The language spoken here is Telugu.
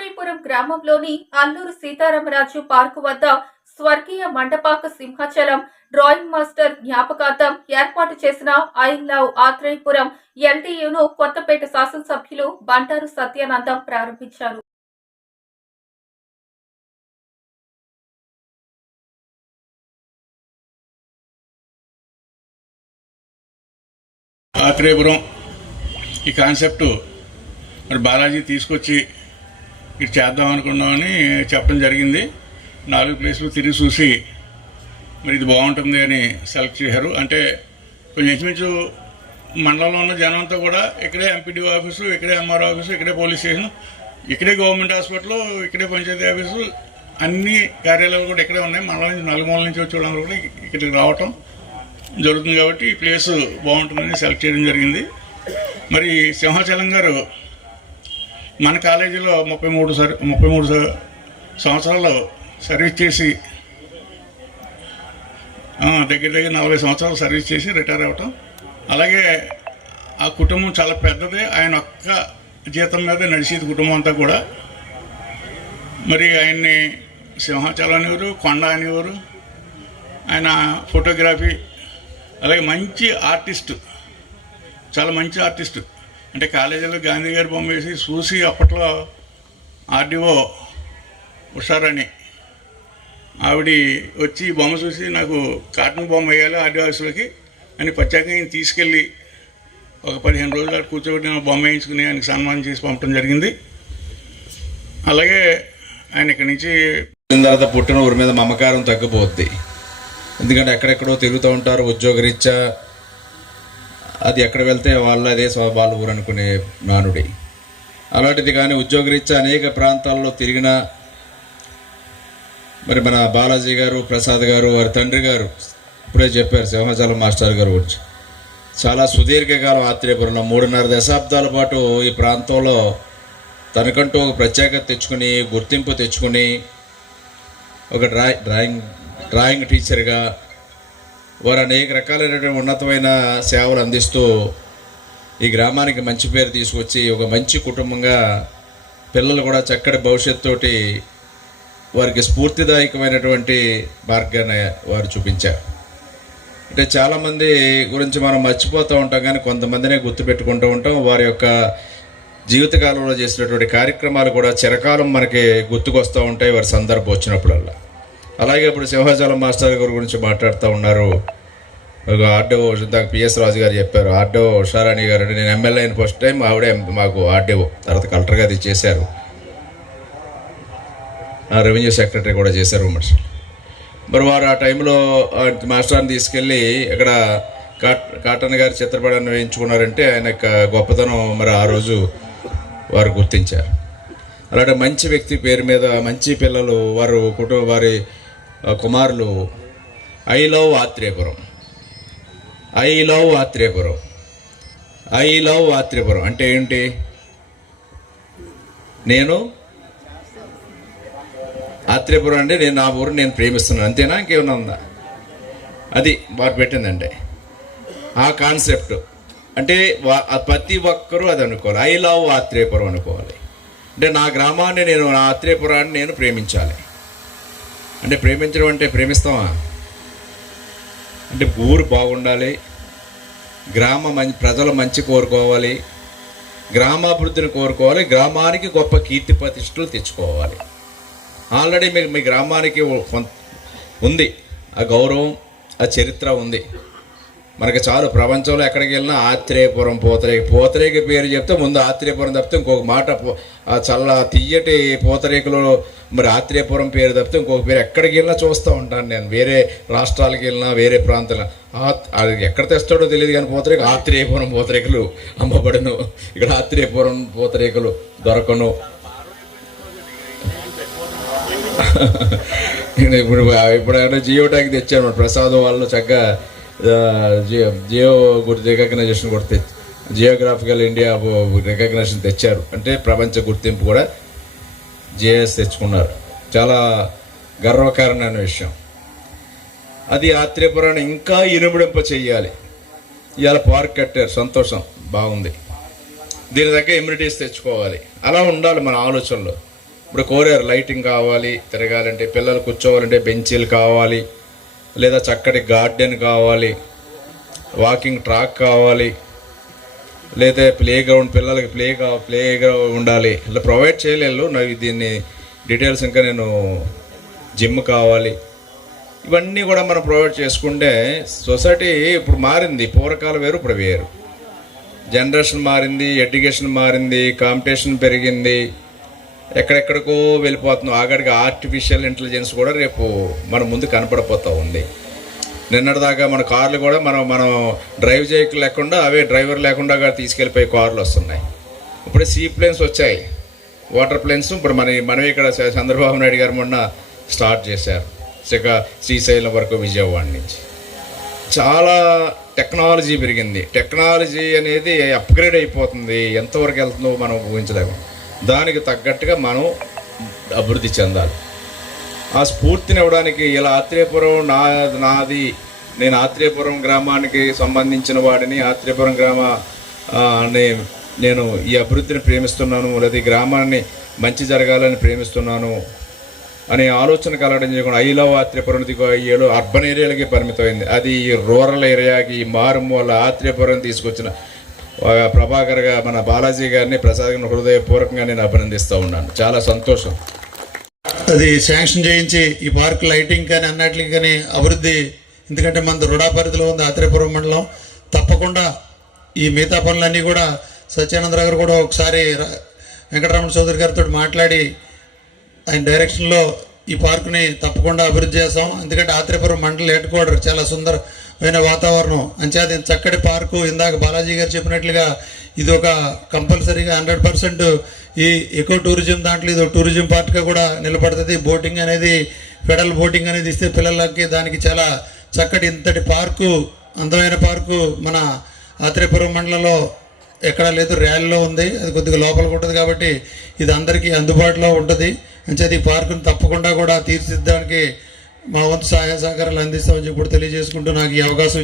ఆత్రేయపురం గ్రామంలోని అల్లూరు సీతారామరాజు పార్కు వద్ద స్వర్గీయ మండపాక సింహాచలం డ్రాయింగ్ మాస్టర్ జ్ఞాపకార్థం ఏర్పాటు చేసిన ఐ లవ్ ఆత్రేయపురం ఎల్టీయూను కొత్తపేట శాసనసభ్యులు బంటారు సత్యానందం ప్రారంభించారు. ఆత్రేయపురం ఈ కాన్సెప్ట్ మరి బాలాజీ తీసుకొచ్చి ఇది చేద్దాం అనుకున్నామని చెప్పడం జరిగింది. నాలుగు ప్లేసులు తిరిగి చూసి మరి ఇది బాగుంటుంది అని సెలెక్ట్ చేశారు. అంటే కొంచెం ఇంచుమించు మండలంలో ఉన్న జనంతో కూడా ఇక్కడే ఎంపీడీ ఆఫీసు ఇక్కడే ఎంఆర్ ఆఫీసు ఇక్కడే పోలీస్ స్టేషన్ ఇక్కడే గవర్నమెంట్ హాస్పిటల్ ఇక్కడే పంచాయతీ ఆఫీసు అన్ని కార్యాలయాలు కూడా ఇక్కడే ఉన్నాయి. మండలం నుంచి నలుమూల నుంచి వచ్చి వాళ్ళందరూ కూడా ఇక్కడికి రావటం జరుగుతుంది కాబట్టి ఈ ప్లేస్ బాగుంటుందని సెలెక్ట్ చేయడం జరిగింది. మరి సింహాచలం గారు మన కాలేజీలో ముప్పై మూడు సర్ ముప్పై మూడు సంవత్సరాలు సర్వీస్ చేసి దగ్గర దగ్గర నలభై సంవత్సరాలు సర్వీస్ చేసి రిటైర్ అవ్వటం. అలాగే ఆ కుటుంబం చాలా పెద్దది. ఆయన ఒక్క జీతం మీద నడిచేది కుటుంబం అంతా కూడా. మరి ఆయన్ని సింహాచలం అనేవారు కొండ అనేవారు. ఆయన ఫోటోగ్రఫీ అలాగే మంచి ఆర్టిస్ట్ చాలా మంచి ఆర్టిస్ట్. అంటే కాలేజీలో గాంధీ గారి బొమ్మ వేసి చూసి అప్పట్లో ఆర్డీఓ ఉషారని ఆవిడ వచ్చి బొమ్మ చూసి నాకు కాటన్ బొమ్మ వేయాలి ఆర్డీఓ ఆఫీసులోకి అని ప్రత్యేకంగా తీసుకెళ్ళి ఒక పదిహేను రోజులు అక్కడ కూర్చోబెట్టి బొమ్మ వేయించుకుని ఆయనకి సన్మానం చేసి పంపడం జరిగింది. అలాగే ఆయన ఇక్కడి నుంచి తర్వాత పుట్టిన ఊరి మీద మమకారం తగ్గిపోద్ది. ఎందుకంటే ఎక్కడెక్కడో తిరుగుతూ ఉంటారు ఉద్యోగరీత్యా అది ఎక్కడ వెళ్తే వాళ్ళు అదే వాళ్ళ ఊరు అనుకునే నానుడి అలాంటిది కానీ ఉద్యోగరీత్యా అనేక ప్రాంతాల్లో తిరిగిన మరి మన బాలాజీ గారు ప్రసాద్ గారు వారి తండ్రి గారు ఇప్పుడే చెప్పారు సింహాచలం మాస్టర్ గారు గురించి. చాలా సుదీర్ఘకాలం ఆత్రేయపురంలో మూడున్నర దశాబ్దాల పాటు ఈ ప్రాంతంలో తనకంటూ ఒక ప్రత్యేకత తెచ్చుకుని గుర్తింపు తెచ్చుకుని ఒక డ్రా డ్రాయింగ్ డ్రాయింగ్ టీచర్గా వారు అనేక రకాలైనటువంటి ఉన్నతమైన సేవలు అందిస్తూ ఈ గ్రామానికి మంచి పేరు తీసుకొచ్చి ఒక మంచి కుటుంబంగా పిల్లలు కూడా చక్కటి భవిష్యత్తుతోటి వారికి స్ఫూర్తిదాయకమైనటువంటి మార్గాన్ని వారు చూపించారు. అంటే చాలామంది గురించి మనం మర్చిపోతూ ఉంటాం కానీ కొంతమందినే గుర్తుపెట్టుకుంటూ ఉంటాం. వారి యొక్క జీవితకాలంలో చేసినటువంటి కార్యక్రమాలు కూడా చిరకాలం మనకి గుర్తుకొస్తూ ఉంటాయి వారి సందర్భం వచ్చినప్పుడల్లా. అలాగే ఇప్పుడు సింహాచలం మాస్టర్ గారి గురించి మాట్లాడుతూ ఉన్నారు. ఆర్డీఓ ఇందాక పిఎస్ రాజు గారు చెప్పారు. ఆర్డీఓ ఉషారాణి గారు అంటే నేను ఎమ్మెల్యే అయిన ఫస్ట్ టైం ఆవిడే మాకు ఆర్డీఓ తర్వాత కలెక్టర్గా అది చేశారు. ఆ రెవెన్యూ సెక్రటరీ కూడా చేశారు మరి మరి వారు ఆ టైంలో మాస్టర్ని తీసుకెళ్ళి ఇక్కడ కాట్ కాటన్ గారి చిత్రపటాన్ని వేయించుకున్నారంటే ఆయన యొక్క గొప్పతనం మరి ఆ రోజు వారు గుర్తించారు. అలాంటి మంచి వ్యక్తి పేరు మీద మంచి పిల్లలు వారు కుటుంబ వారి కుమారులు I love Atreyapuram. I love Atreyapuram. I love Atreyapuram అంటే ఏంటి? నేను? ఆత్రేయపురం అంటే నేను నా ఊరు నేను ప్రేమిస్తున్నాను. అంతేనా? ఇంకేమైనా ఉందా? అది వారు పెట్టిందండి ఆ కాన్సెప్ట్. అంటే వా- ప్రతి ఒక్కరూ అది అనుకోవాలి. ఐ లవ్ ఆత్రేయపురం అనుకోవాలి. అంటే నా గ్రామాన్ని నేను నా ఆత్రేయపురాన్ని నేను ప్రేమించాలి. అంటే ప్రేమించడం అంటే ప్రేమిస్తామా? అంటే ఊరు బాగుండాలి గ్రామ మంచి ప్రజలు మంచి కోరుకోవాలి గ్రామాభివృద్ధిని కోరుకోవాలి గ్రామానికి గొప్ప కీర్తి ప్రతిష్టలు తెచ్చుకోవాలి. ఆల్రెడీ మీ మీ గ్రామానికి ఉంది. ఆ గౌరవం ఆ చరిత్ర ఉంది. మనకి చాలు ప్రపంచంలో ఎక్కడికి వెళ్ళినా ఆత్రేయపురం పోతరేక. పోతరేకి పేరు చెప్తే ముందు ఆత్రేయపురం తప్పితే ఇంకొక మాట చల్ల తీయటి పూతరేకులో మరి ఆత్రేయపురం పేరు తప్పితే ఇంకొక పేరు ఎక్కడికి వెళ్ళినా చూస్తూ ఉంటాను నేను. వేరే రాష్ట్రాలకి వెళ్ళినా వేరే ప్రాంతాల అది ఎక్కడ తెస్తాడో తెలియదు కానీ పూతరేక ఆత్రేయపురం పూతరేకులు అమ్మబడును. ఇక్కడ ఆత్రేయపురం పూతరేకులు దొరకను. నేను ఇప్పుడు ఇప్పుడు జియో ట్యాగ్ తెచ్చాను. ప్రసాదం వాళ్ళు చక్కగా జియో జియో గుర్తు రికగ్నైజేషన్ కూడా తెచ్చి జియోగ్రాఫికల్ ఇండియా రికగ్నైజేషన్ తెచ్చారు. అంటే ప్రపంచ గుర్తింపు కూడా జిఎస్ తెచ్చుకున్నారు. చాలా గర్వకారణమైన విషయం. అది ఆత్రేయపురాన్ని ఇంకా ఇనుమడింప చేయాలి ఇవాళ పార్క్ కట్టారు. సంతోషం. బాగుంది. దీని దగ్గర ఇమ్యూనిటీస్ తెచ్చుకోవాలి. అలా ఉండాలి మన ఆలోచనలో. ఇప్పుడు కోరారు లైటింగ్ కావాలి తిరగాలంటే పిల్లలు కూర్చోవాలంటే బెంచీలు కావాలి. లేదా చక్కటి గార్డెన్ కావాలి వాకింగ్ ట్రాక్ కావాలి లేదా ప్లే గ్రౌండ్ పిల్లలకి ప్లే కా ప్లే గ్రౌండ్ ఉండాలి. ఇలా ప్రొవైడ్ చేయలేదు నాకు దీన్ని డీటెయిల్స్ ఇంకా నేను జిమ్ కావాలి. ఇవన్నీ కూడా మనం ప్రొవైడ్ చేసుకుంటే సొసైటీ ఇప్పుడు మారింది. పూర్వకాలం వేరు ఇప్పుడు వేరు. జనరేషన్ మారింది ఎడ్యుకేషన్ మారింది కాంపిటీషన్ పెరిగింది. ఎక్కడెక్కడికో వెళ్ళిపోతున్నాం. ఆఖరికి ఆర్టిఫిషియల్ ఇంటెలిజెన్స్ కూడా రేపు మన ముందు కనపడపోతూ ఉంది. నిన్నటిదాకా మన కార్లు కూడా మనం మనం డ్రైవ్ చేయక లేకుండా అవే డ్రైవర్ లేకుండా తీసుకెళ్ళిపోయే కార్లు వస్తున్నాయి. ఇప్పుడు సీ ప్లేన్స్ వచ్చాయి. వాటర్ ప్లేన్స్ ఇప్పుడు మన మనం ఇక్కడ చంద్రబాబు నాయుడు గారు మొన్న స్టార్ట్ చేశారు. ఇక శ్రీశైలం వరకు విజయవాడ నుంచి. చాలా టెక్నాలజీ పెరిగింది. టెక్నాలజీ అనేది అప్గ్రేడ్ అయిపోతుంది. ఎంతవరకు వెళ్తుందో మనం ఊహించలేము. దానికి తగ్గట్టుగా మనం అభివృద్ధి చెందాలి. ఆ స్ఫూర్తిని ఇవ్వడానికి ఇలా ఆత్రేయపురం నా నాది నేను ఆత్రేయపురం గ్రామానికి సంబంధించిన వాడిని ఆత్రేయపురం గ్రామ నే- నేను ఈ అభివృద్ధిని ప్రేమిస్తున్నాను లేదా ఈ గ్రామాన్ని మంచి జరగాలని ప్రేమిస్తున్నాను అనే ఆలోచన కలగడం చేయకుండా ఐ లవ్ ఆత్రేయపురం ఏడు అర్బన్ ఏరియాలకి పరిమితమైంది. అది ఈ రూరల్ ఏరియాకి ఈ మారుమూల ఆత్రేయపురం తీసుకొచ్చిన ప్రభాకర్గా మన బాలాజీ గారిని ప్రసాద్ గారిని హృదయపూర్వకంగా నేను అభినందిస్తూ ఉన్నాను. చాలా సంతోషం. అది శాంక్షన్ చేయించి ఈ పార్క్ లైటింగ్ కానీ అన్నట్లు కానీ అభివృద్ధి ఎందుకంటే మన రుడా పరిధిలో ఉంది ఆత్రేయపురం మండలం. తప్పకుండా ఈ మిగతా పనులన్నీ కూడా సత్యానందరావు గారు కూడా ఒకసారి వెంకటరమణ చౌదరి గారితో మాట్లాడి ఆయన డైరెక్షన్లో ఈ పార్కుని తప్పకుండా అభివృద్ధి చేస్తాం. ఎందుకంటే ఆత్రేయపురం మండల హెడ్ క్వార్టర్ చాలా అయిన వాతావరణం. అంచేది చక్కటి పార్కు. ఇందాక బాలాజీ గారు చెప్పినట్లుగా ఇది ఒక కంపల్సరీగా హండ్రెడ్ పర్సెంట్ ఈ ఎకో టూరిజం దాంట్లో ఇది ఒక టూరిజం పార్ట్గా కూడా నిలబడుతుంది. బోటింగ్ అనేది ఫెడరల్ బోటింగ్ అనేది ఇస్తే పిల్లలకి దానికి చాలా చక్కటి ఇంతటి పార్కు అందమైన పార్కు మన ఆత్రేయపురం మండలంలో ఎక్కడా లేదు. ర్యాలీలో ఉంది. అది కొద్దిగా లోపలికి ఉంటుంది కాబట్టి ఇది అందరికీ అందుబాటులో ఉంటుంది. అంచేది ఈ పార్కును తప్పకుండా కూడా తీర్చిదిద్దడానికి మా వంతు సహాయ సహకారాలు అందిస్తామని చెప్పి తెలియజేసుకుంటూ నాకు ఈ అవకాశం